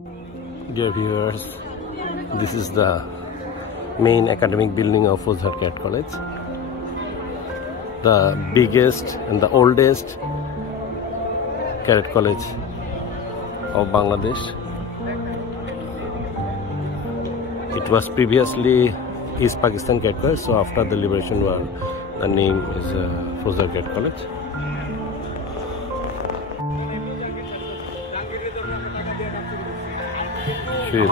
Dear viewers, this is the main academic building of Fozhardt Cadet College, the biggest and the oldest cadet college of Bangladesh. It was previously East Pakistan Cadet College, so after the liberation war, the name is Fozhardt Cadet College.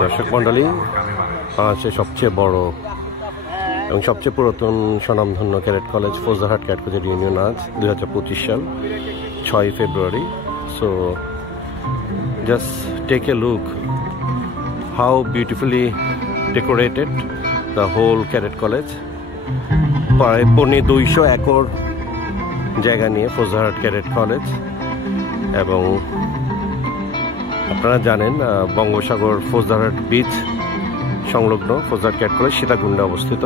দর্শক মণ্ডলী, বাংলাদেশের সবচেয়ে বড় এবং সবচেয়ে পুরাতন স্বনামধন্য cadet college Faujdarhat cadet college union আজ 2025 সাল 6 February. So just take a look how beautifully decorated the whole cadet college. প্রায় 200 একর জায়গা নিয়ে ফৌজদারহাট ক্যাডেট কলেজ, এবং আপনারা জানেন বঙ্গোপসাগর ফৌজদারহাট বিচ সংলগ্ন ফৌজদারহাট ক্যাডেট কলেজ সীতাকুণ্ডে অবস্থিত।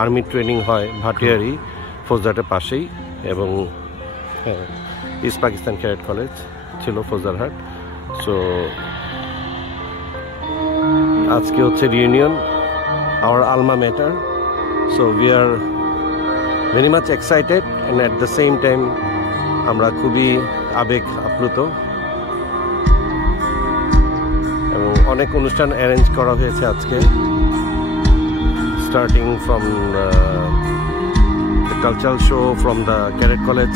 আর্মি ট্রেনিং হয় ভাটিয়ারি ফৌজদারহাটের পাশেই, এবং ইস্ট পাকিস্তান ক্যাডেট কলেজ ছিল ফৌজদারহাট। সো আজকে হচ্ছে reunion, our alma mater. So we are very much excited and at the same time আমরা খুবই আবেগ আপ্লুত, এবং অনেক অনুষ্ঠান অ্যারেঞ্জ করা হয়েছে আজকে, starting from the cultural show from the cadet college,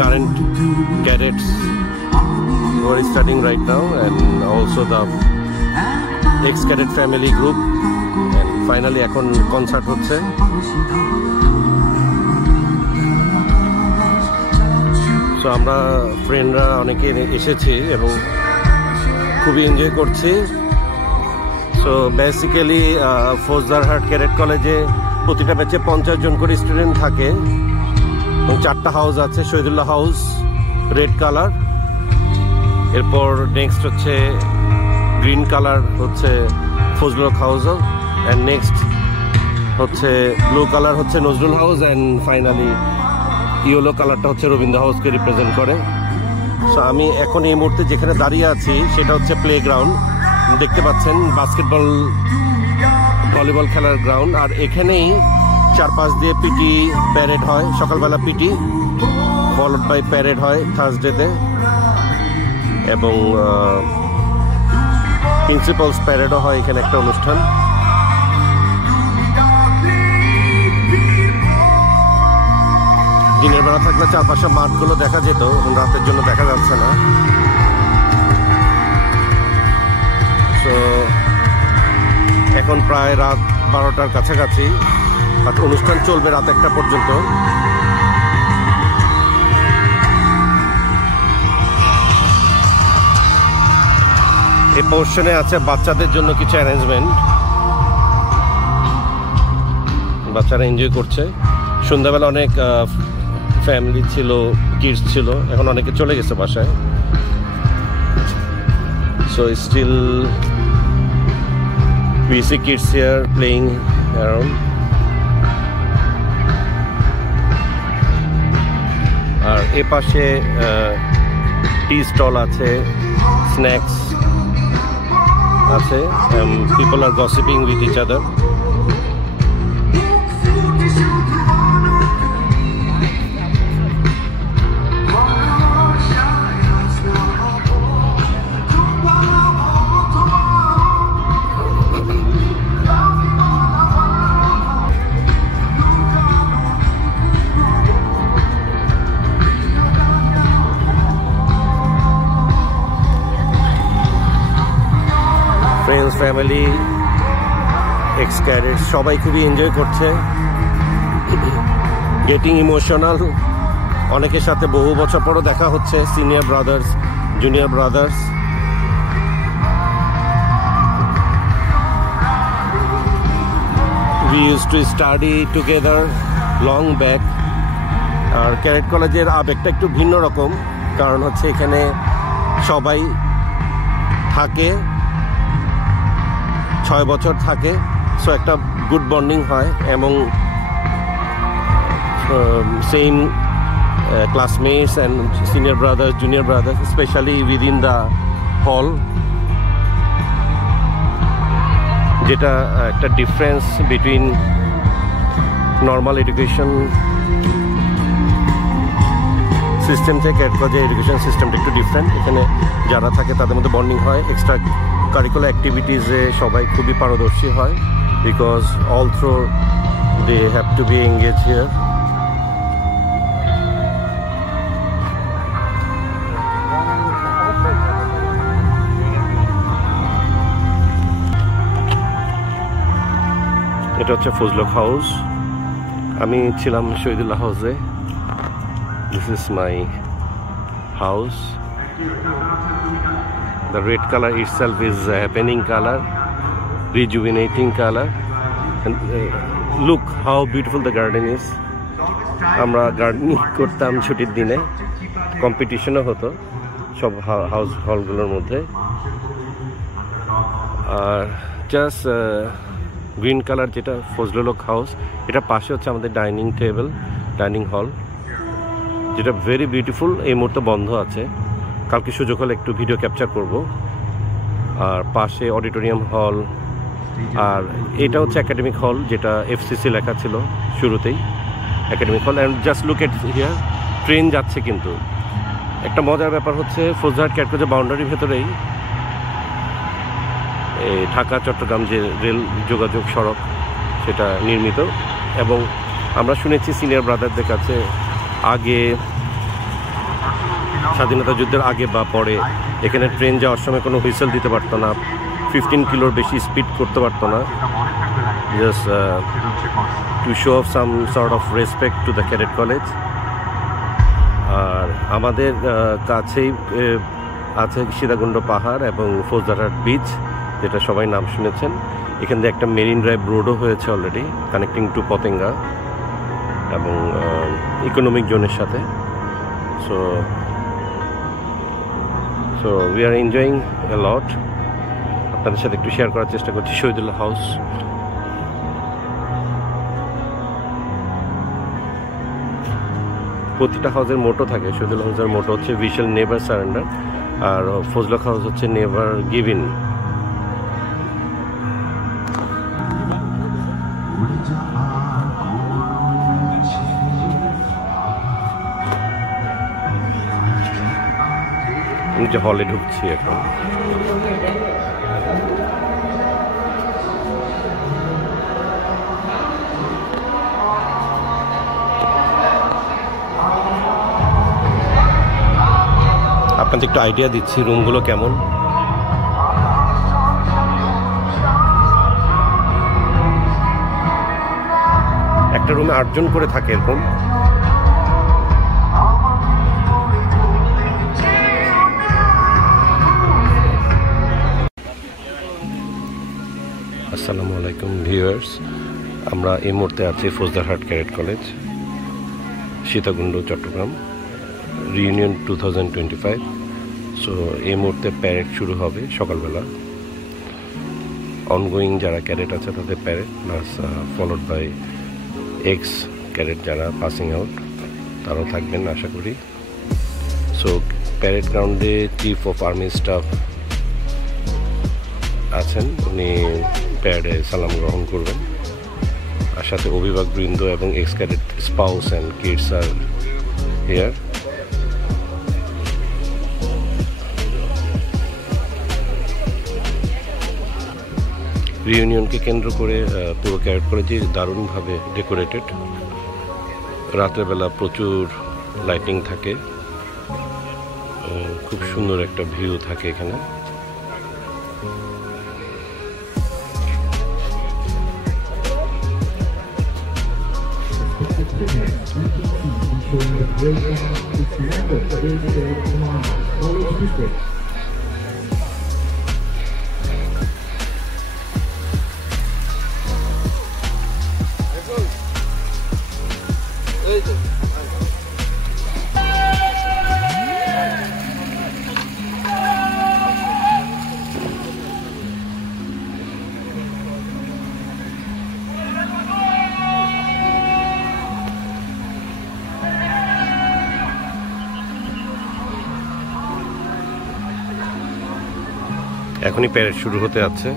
current cadets who are studying right now, and also the ex-cadet family group, and finally এখন কনসার্ট হচ্ছে। সো আমরা ফ্রেন্ডরা অনেকে এসেছি এবং খুবই এনজয় করছি। সো বেসিক্যালি ফৌজদারহাট ক্যাডেট কলেজে প্রতিটা ব্যাচে 50 জন করে স্টুডেন্ট থাকে, এবং 4টা হাউস আছে। শহীদুল্লাহ হাউস রেড কালার, এরপর নেক্সট হচ্ছে গ্রিন কালার হচ্ছে ফজলুল হক হাউস, অ্যান্ড নেক্সট হচ্ছে ব্লু কালার হচ্ছে Nazrul house, and finally yellow কালারটা হচ্ছে রবীন্দ্র হাউসকে রিপ্রেজেন্ট করে। সো আমি এখন এই মুহূর্তে যেখানে দাঁড়িয়ে আছি সেটা হচ্ছে প্লে গ্রাউন্ড, দেখতে পাচ্ছেন বাস্কেটবল ভলিবল খেলার গ্রাউন্ড। আর এখানেই চারপাশ দিয়ে পিটি প্যারেড হয়, সকালবেলা পিটি ফলোড বাই প্যারেড হয় থার্সডেতে, এবং প্রিন্সিপালস প্যারেডও হয় এখানে একটা অনুষ্ঠান। দিনের বেলা থাকলে চারপাশে মাঠগুলো দেখা যেত, রাতের জন্য দেখা যাচ্ছে না। তো এখন প্রায় রাত 12টার কাছাকাছি, আর অনুষ্ঠান চলবে রাত 1টা পর্যন্ত। এই পোর্শনে আছে বাচ্চাদের জন্য কিছু অ্যারেঞ্জমেন্ট, বাচ্চারা এনজয় করছে। সন্ধ্যাবেলা অনেক ফ্যামিলি ছিল, কিডস ছিল, এখন অনেকে চলে গেছে বাসায়। So still we see kids here playing around. আর এ পাশে টি স্টল আছে, স্ন্যাক্স আছে, people are gossiping with each other. Friends, family, ex cadets সবাই খুবই এনজয় করছে, গেটিং ইমোশনাল। অনেকের সাথে বহু বছর পরও দেখা হচ্ছে, senior brothers, junior brothers. We use to study together long back. আর ক্যাডেট কলেজের আবেগটা একটু ভিন্ন রকম, কারণ হচ্ছে এখানে সবাই থাকে, 6 বছর থাকে। সো একটা গুড বন্ডিং হয়, এবং same classmates and senior brothers, junior brothers, especially within the hall. যেটা একটা difference between normal education system থেকে ক্যাডেট কলেজের এডুকেশন সিস্টেমটা একটু ডিফারেন্ট। এখানে যারা থাকে তাদের মধ্যে বন্ডিং হয়, এক্সট্রা কারিকুলার অ্যাক্টিভিটিসে সবাই খুবই পারদর্শী হয়, because all through they have to be engage here. এটা হচ্ছে ফজল হক হাউস। আমি ছিলাম শহীদুল্লাহ হাউসে। This is my house. The red color itself is happening color, rejuvenating color, and look how beautiful the garden is. আমরা গার্ডেনিং করতাম ছুটির দিনে, কম্পিটিশনও হতো সব হাউস হলগুলোর মধ্যে। আর জাস্ট গ্রিন কালার যেটা ফজলুল হক হাউস, এটা পাশে হচ্ছে আমাদের ডাইনিং টেবিল, ডাইনিং হল, যেটা ভেরি বিউটিফুল। এই মুহূর্তে বন্ধ আছে, কালকে সুযোগ হলে একটু ভিডিও ক্যাপচার করব। আর পাশে অডিটোরিয়াম হল, আর এটা হচ্ছে একাডেমিক হল, যেটা এফসিসি লেখা ছিল শুরুতেই, একাডেমিক হল। And just look at here, train যাচ্ছে। কিন্তু একটা মজার ব্যাপার হচ্ছে ফৌজদারহাট ক্যাডেট কলেজের বাউন্ডারির ভেতরেই এই ঢাকা চট্টগ্রাম যে রেল যোগাযোগ সড়ক সেটা নির্মিত। এবং আমরা শুনেছি সিনিয়র ব্রাদারদের কাছে, আগে স্বাধীনতা যুদ্ধের আগে বা পরে এখানে ট্রেন যাওয়ার সময় কোনো হুইসেল দিতে পারতো না, 15 কিলোর বেশি স্পিড করতে পারতো না, just to show off some sort of respect to the cadet college. আর আমাদের কাছেই আছে সীতাকুণ্ড পাহাড় এবং ফৌজদারহাট বিচ, যেটা সবাই নাম শুনেছেন। এখান থেকে একটা মেরিন ড্রাইভ রোডও হয়েছে অলরেডি, কানেক্টিং টু পতেঙ্গা এবং ইকোনমিক জোনের সাথে। So we are enjoying a lot. আপনাদের সাথে একটু শেয়ার করার চেষ্টা করছি শহীদুল্লাহ হাউস। প্রতিটা হাউসের মোটো থাকে। শহীদুল্লাহ হাউসের মোটো হচ্ছে উই শ্যাল নেভার সারেন্ডার, আর ফজল হক হাউস হচ্ছে নেভার গিভ ইন। আমি যে হলে ঢুকছি এখন, আপনাদের একটু আইডিয়া দিচ্ছি রুমগুলো কেমন। একটা রুমে 8 জন করে থাকে এরকম। আসসালামু আলাইকুম ভিউয়ার্স, আমরা এই মুহূর্তে আছি Faujdarhat cadet college, Sitakunda, Chattogram, reunion 2025। So এই মুহূর্তে প্যারেড শুরু হবে সকালবেলা। অনগোয়িং যারা ক্যাডেট আছে তাদের parade, plus followed by ex cadet যারা পাসিং আউট, তারাও থাকবেন আশা করি। সো প্যারেড গ্রাউন্ডে চিফ অফ আর্মি স্টাফ আছেন, উনি প্যারেডে সালাম গ্রহণ করবেন। আর সাথে অভিভাবকবৃন্দ এবং ex cadet spouse and kids are here. রিইউনিয়নকে কেন্দ্র করে পুরো ক্যাডেট কলেজে দারুণভাবে ডেকোরেটেড। রাতের বেলা প্রচুর লাইটিং থাকে, খুব সুন্দর একটা ভিউ থাকে এখানে। এখনই প্যারেড শুরু হতে যাচ্ছে।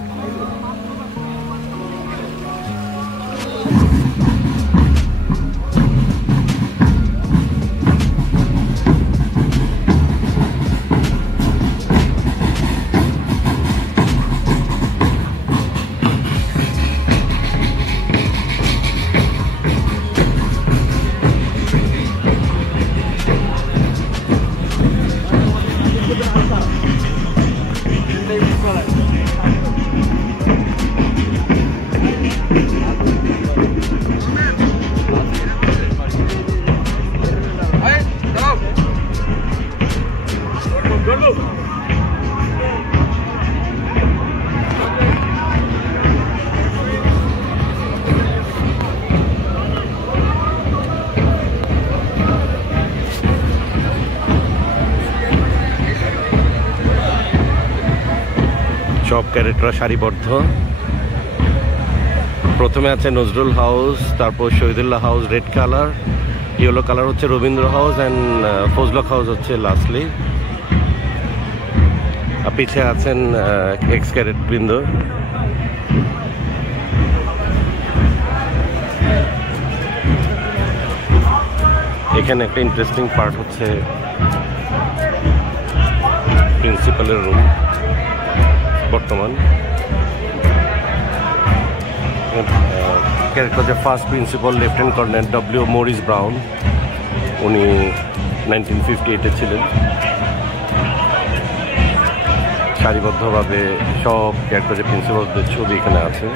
সব ক্যাডেটরা সারিবদ্ধ। প্রথমে আছে নজরুল হাউস, তারপর Shahidullah house red colour, yellow colour হচ্ছে রবীন্দ্র হাউস অ্যান্ড ফজলক হাউস হচ্ছে লাস্টলি। পিছিয়ে আছেন এক্স ক্যাডেট বৃন্দ। এখানে একটা ইন্টারেস্টিং পার্ট হচ্ছে প্রিন্সিপালের রুম। বর্তমান character first principal lieutenant colonel W Morris Brown, উনি 1958-এ ছিলেন। সারিবদ্ধভাবে সব ক্যারেক্টারের প্রিন্সিপালদের ছবি এখানে আছে।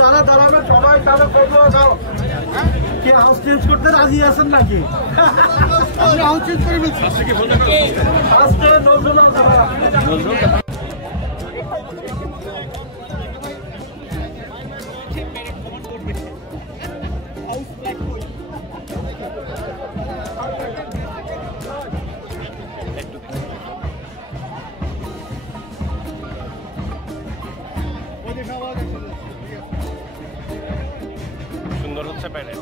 যারা দাঁড়াবে সবাই তাদের ফটো দাও। কে হাউস চেঞ্জ করতে রাজি আছেন নাকি? হাউস চেঞ্জ করে আজকে নজরুল সুন্দর হচ্ছে প্যারেড।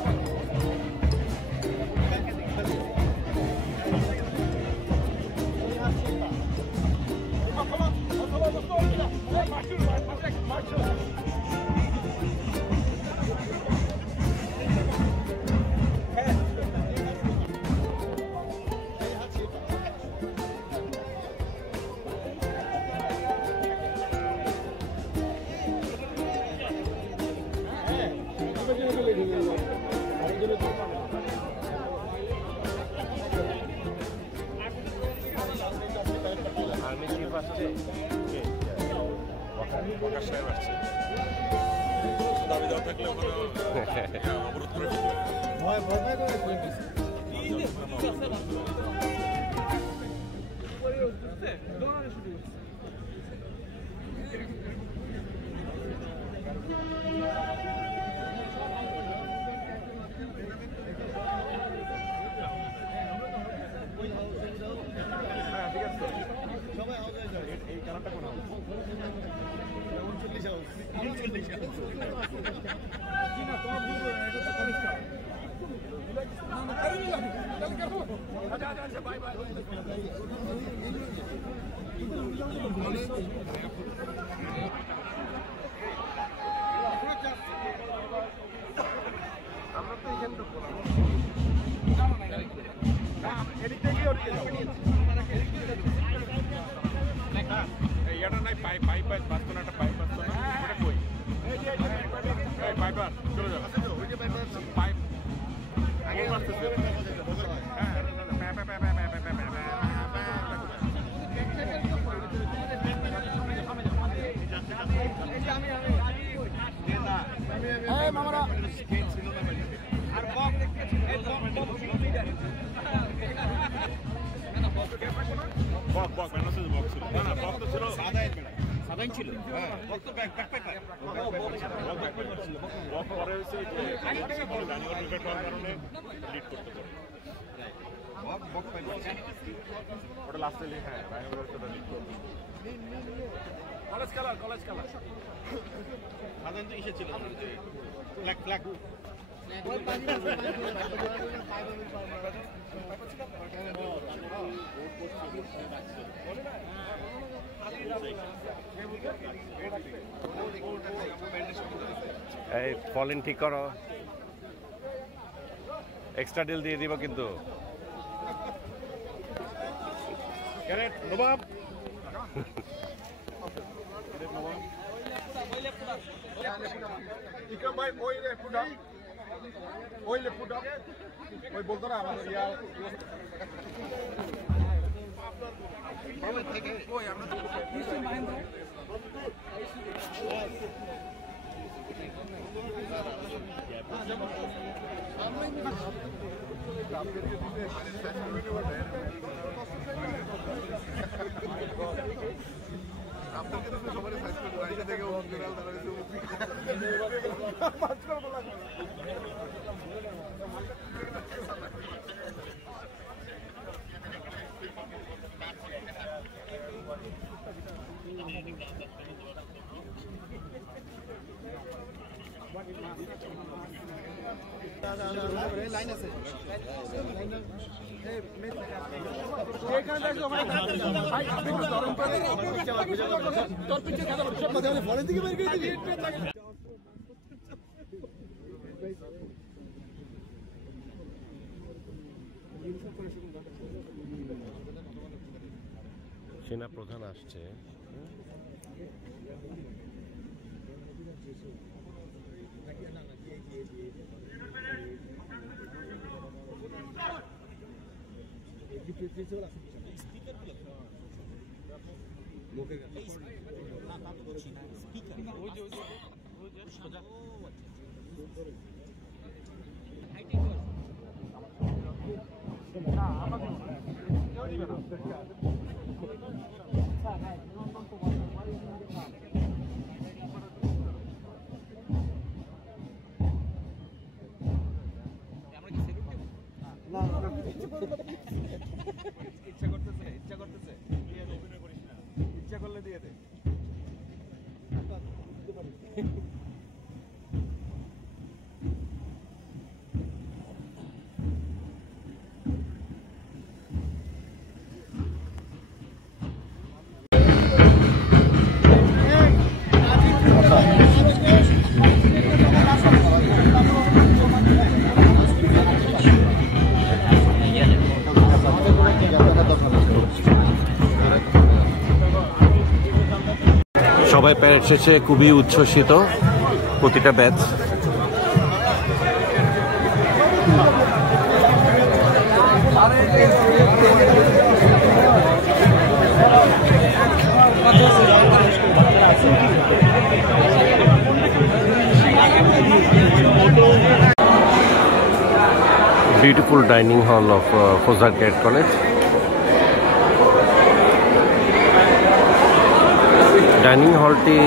পাইপ পাইপ বাঁচতো না, একটা পাইপ বাঁচতো না, ওটা কই? কলেজ খেলা সাধারণত ইসে ছিল ফ্ল্যাগ এই ফলিন ঠিক করো, এক্সট্রা ডিল দিয়ে দিব কিন্তু। নবাব ইকরাম ভাই ওই লেফট ওই বলতো না আমাদের থেকে ওই আমরা আপনাকে তো সবাই সাইজ করে গাড়িতে থেকে অন্তরাল দাঁড়াইছে লাইন আছে সেনা প্রধান আসছে। ইচ্ছা করলে দিয়ে দে। সবাই প্যারেড শেষে খুবই উচ্ছ্বসিত, প্রতিটা ব্যাচ। Beautiful dining hall of Fozar Cadet College. Dining হলটি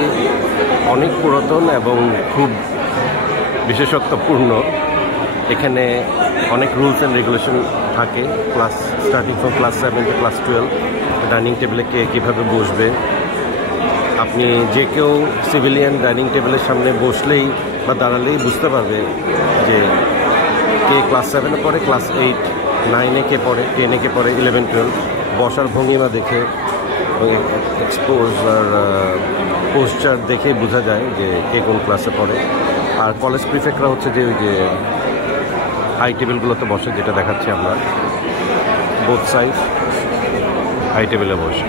অনেক পুরাতন এবং খুব বিশেষত্বপূর্ণ। এখানে অনেক রুলস অ্যান্ড রেগুলেশন থাকে, class starting from class 7 to class 12। Dining টেবিলে কে কীভাবে বসবে, আপনি যে কেউ সিভিলিয়ান ডাইনিং টেবিলের সামনে বসলেই বা দাঁড়ালেই বুঝতে পারবে যে কে ক্লাস 7-এ পড়ে, ক্লাস 8, 9-এ কে পড়ে, 10-এ কে পড়ে, 11, 12। বসার ভঙ্গিমা দেখে, এক্সপোজ আর পোস্টার দেখে বোঝা যায় যে কে কোন ক্লাসে পড়ে। আর কলেজ প্রিফেক্টরা হচ্ছে যে ওই যে হাই টেবিলগুলোতে বসে, যেটা দেখাচ্ছি আমরা, বোথ সাইড হাই টেবিলে বসে।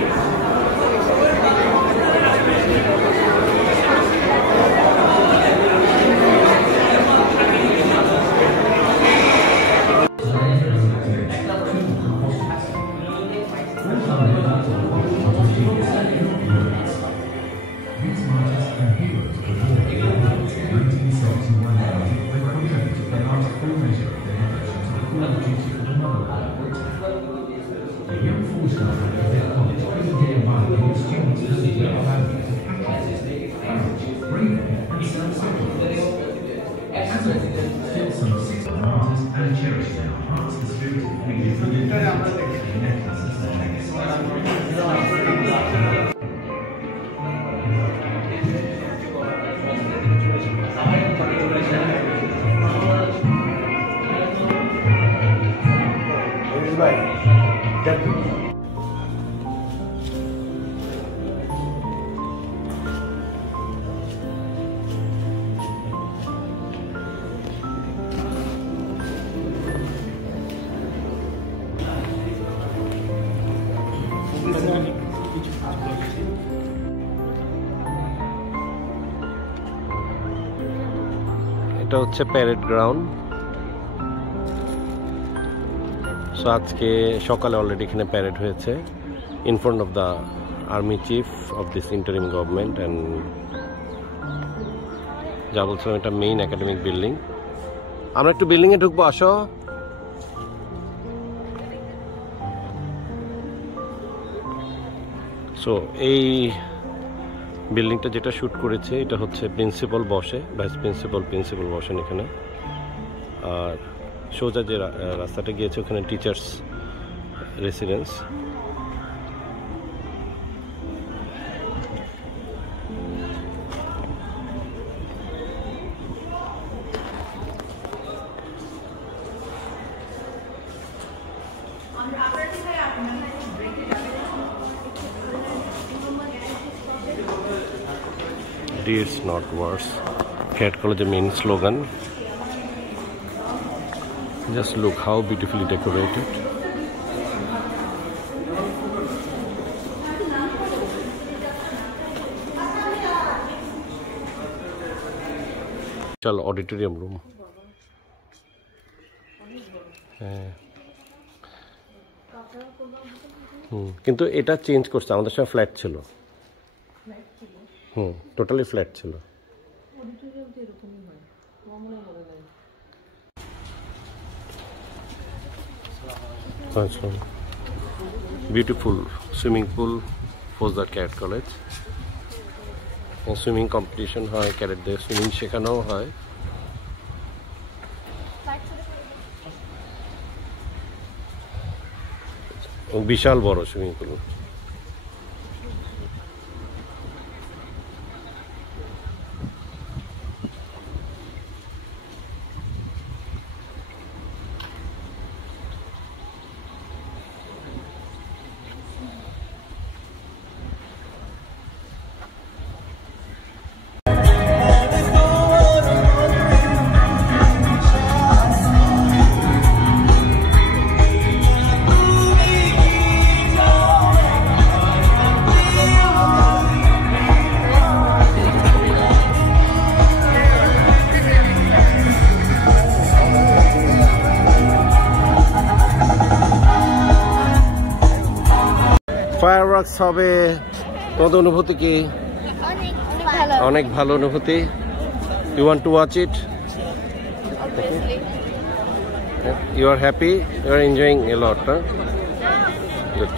এটা হচ্ছে প্যারেড গ্রাউন্ড। সো আজকে সকালে অলরেডি এখানে প্যারেড হয়েছে in front of the army chief of this interim government. And যা বলছিলাম এটা মেইন একাডেমিক বিল্ডিং। আমরা একটু বিল্ডিংয়ে ঢুকবো, আসো। সো এই বিল্ডিংটা যেটা শ্যুট করেছে এটা হচ্ছে প্রিন্সিপাল বসে, ভাইস প্রিন্সিপাল বসেন এখানে। আর সোজা যে রাস্তাটা গিয়েছে ওখানে teachers residence. It's not worse. Cadet College main slogan. Just look how beautifully decorated. Chal auditorium room. কিন্তু এটা চেঞ্জ করছে, আমাদের সব ফ্ল্যাট ছিল। টোটালি ফ্ল্যাট ছিল। Beautiful swimming pool Faujdar cadet college. Swimming competition হয়, ক্যাডেটদের সুইমিং শেখানোও হয়। বিশাল বড় সুইমিং পুল। ফায়ারওয়ার্কস হবে, তোমাদের অনুভূতি কি? অনেক ভালো অনুভূতি। You want to watch it? You are happy? You are enjoying a lot? Good.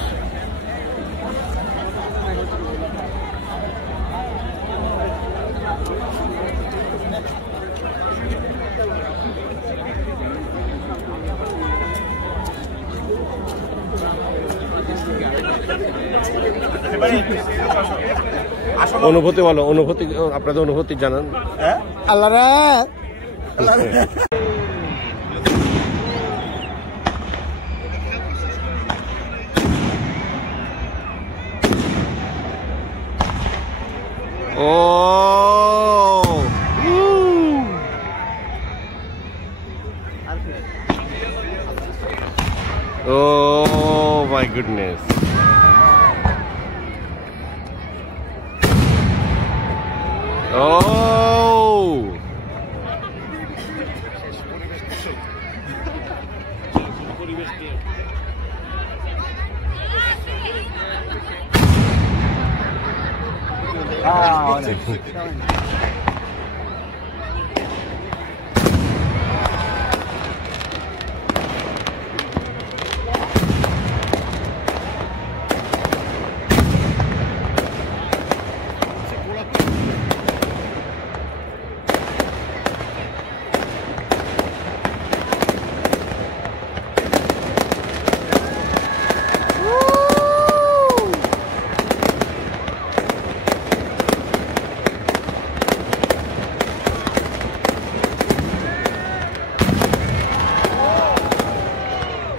অনুভূতি বলো, অনুভূতি, আপনাদের অনুভূতি জানান। আল্লাহ রে Oh my goodness. Oh!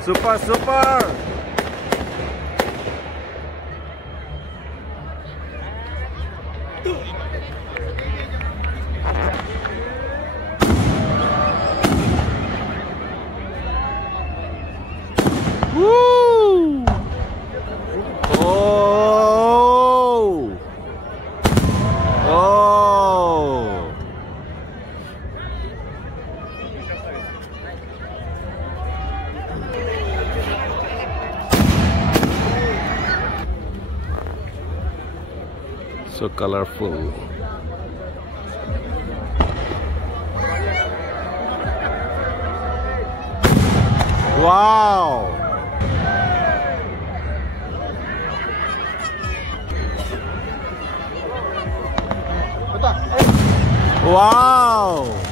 Super, super! Woo! Oh! Oh! colorful. Wow! Wow!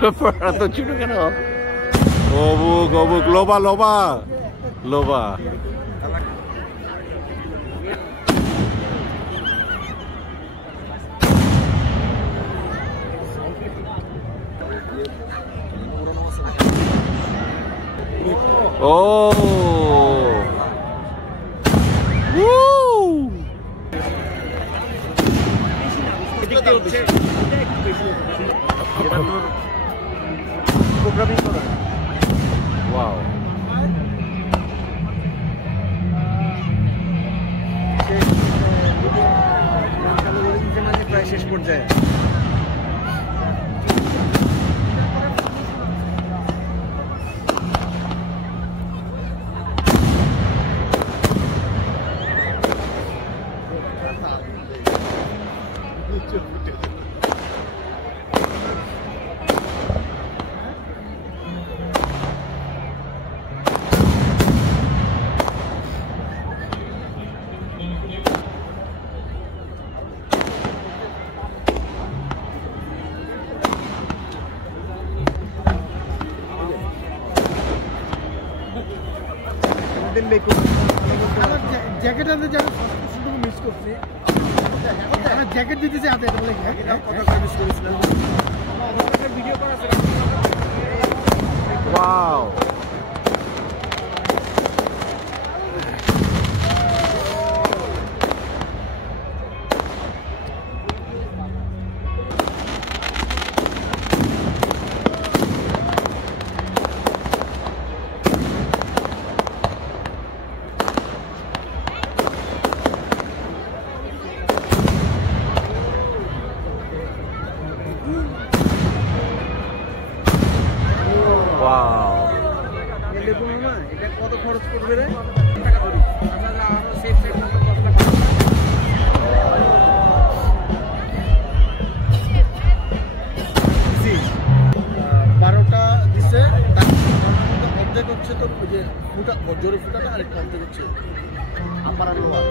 Esto chulo que no. Gobuk, loba. Oh. Woo. Wow. শেষ পর্যায়ে jacket আনতে যারা মিস করছে জ্যাকেট দিতেছে হাতে এটা বলে মিস করেছিলাম ভিডিও করা আছে ওয়াও এটা কত খরচ করবে রে বারোটা দিছে অর্ধেক হচ্ছে তো যে ফুটা জোরে ফুটাটা আরেকটা অর্ধেক হচ্ছে আপার আর লোয়ার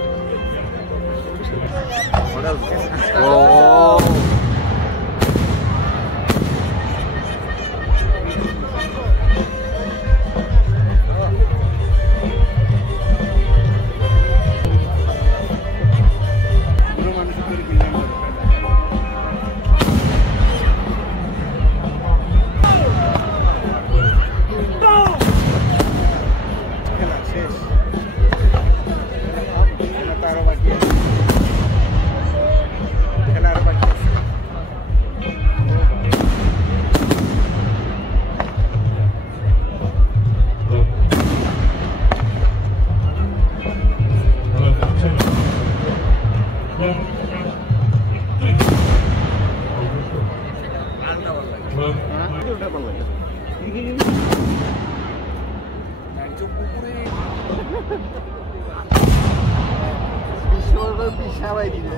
বিশাল দিবে